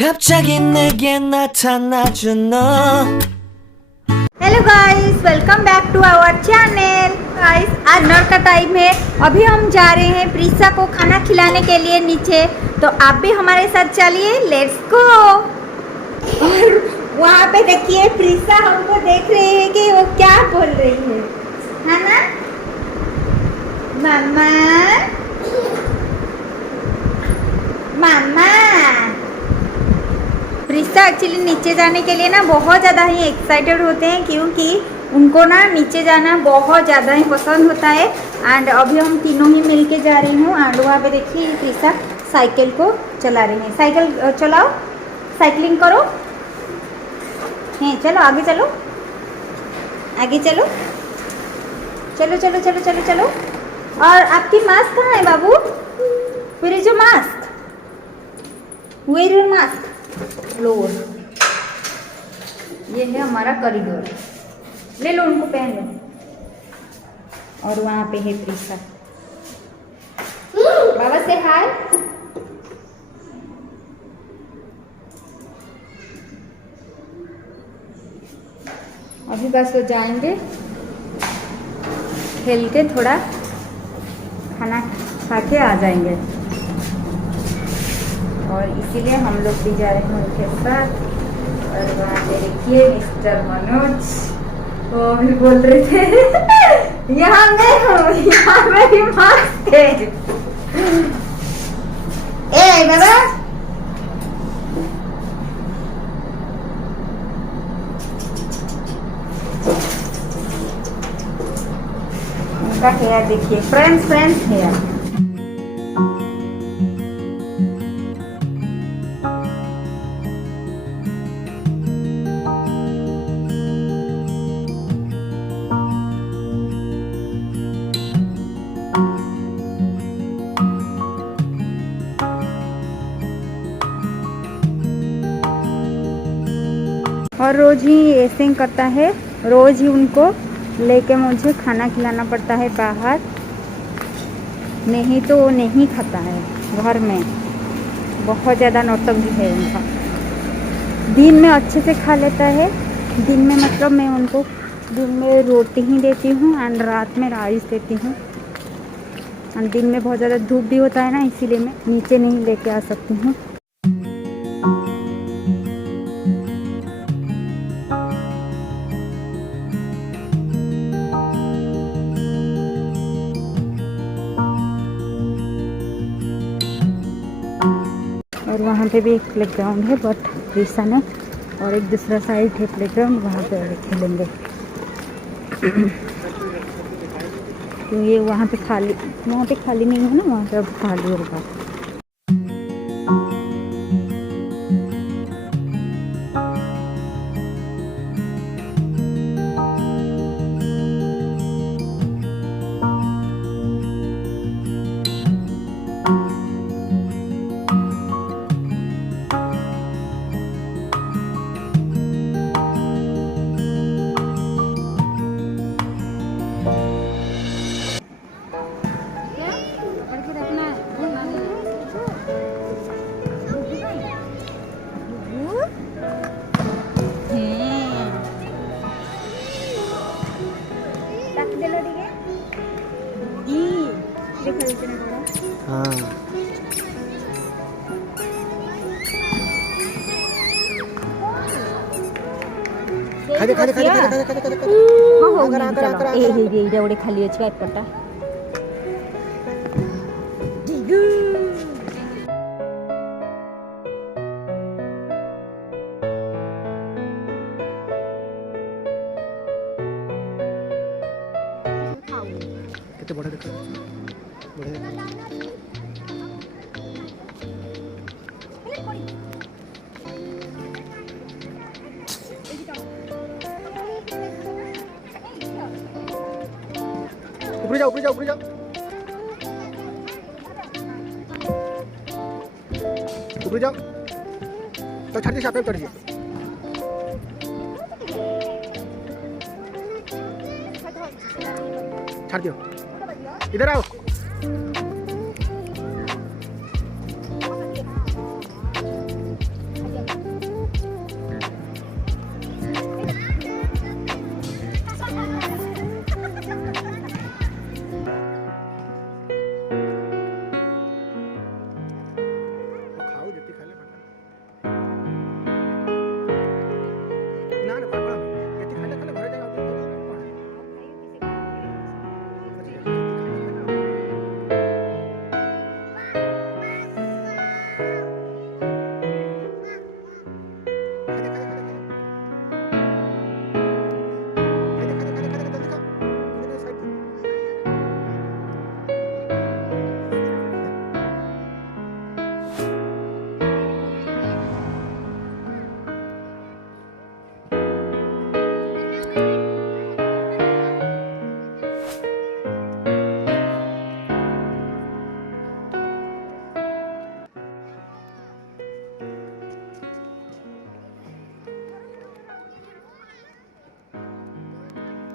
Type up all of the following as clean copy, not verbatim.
갑자기 내게 나타나준 너 hello guys, welcome back to our channel. Guys, आज dinner का time है। अभी हम जा रहे हैं प्रीशा को खाना खिलाने के लिए नीचे, तो आप भी हमारे साथ चलिए, लेट्स गो। और वहाँ पे देखिए प्रीशा हमको देख रहे हैं कि वो क्या बोल रही है ना मामा मामा। प्रीशा एक्चुअली नीचे जाने के लिए ना बहुत ज़्यादा ही एक्साइटेड होते हैं, क्योंकि उनको ना नीचे जाना बहुत ज़्यादा ही पसंद होता है। एंड अभी हम तीनों ही मिल के जा रही हूँ। एंड वहाँ पे देखिए प्रीशा साइकिल को चला रही है। साइकिल चलाओ, साइकिलिंग करो। हैं, चलो आगे चलो, आगे चलो, चलो चलो चलो चलो चलो। और आपकी मास्क कहाँ है बाबू? Where is your mask? Where your mask? Floor, ये है हमारा कॉरिडोर। ले लो, उनको पहन लो। और वहाँ पे है प्रीशा। बाबा से हाय। अभी बस वो जाएंगे, खेल के थोड़ा खाना खा के आ जाएंगे। और इसीलिए हम लोग भी जा रहे हैं उनके साथ। और वहाँ पे देखिए मिस्टर मनोज, वो भी बोल रहे थे यहाँ मैं हूँ, यहाँ मेरी मास्क है। ए बाबा, उनका हेयर देखिए, फ्रेंड्स हेयर। और रोज़ ही ऐसे ही करता है, रोज़ ही उनको लेके मुझे खाना खिलाना पड़ता है बाहर, नहीं तो वो नहीं खाता है घर में। बहुत ज़्यादा नौटंकी है उनका। दिन में अच्छे से खा लेता है, दिन में मतलब मैं उनको दिन में रोटी ही देती हूँ एंड रात में राइस देती हूँ। एंड दिन में बहुत ज़्यादा धूप भी होता है ना, इसीलिए मैं नीचे नहीं लेके आ सकती हूँ। और वहाँ पे भी एक प्लेग्राउंड है, बट प्रीशा ने और एक दूसरा साइड है प्लेग्राउंड, वहाँ पे खेलेंगे। तो ये वहाँ पे खाली नहीं है ना, वहाँ पे अब खाली होगा। खाली अच्छी पट्टा कितने बड़े दिख रहे ऊपर जाओ ऊपर जाओ ऊपर जाओ ऊपर जाओ। तो छड़ दीजिए, चढ़ दीजिए। छड़ दियो, इधर आओ।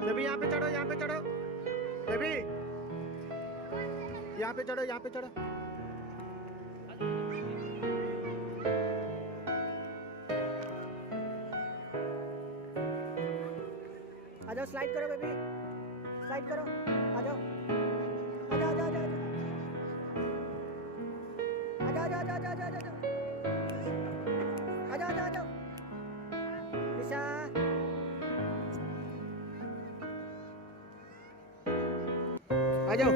बेबी यहाँ पे चढ़ो, यहाँ पे चढ़ो बेबी, यहाँ पे चढ़ो, यहाँ पे चढ़ो। आ जाओ, स्लाइड करो बेबी, स्लाइड करो, आ जाओ, आ जाओ, आ जाओ, आ जाओ, आ जाओ, आ जाओ, आ जाओ, आ जाओ, आ जाओ, आ जाओ, आ जाओ, प्रिशा, आ जाओ।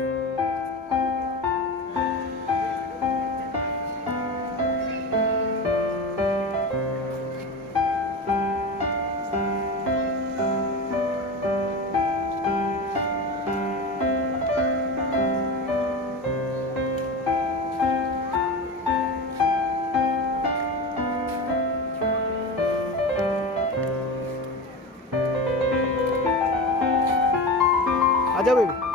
आ जाओ बेबी।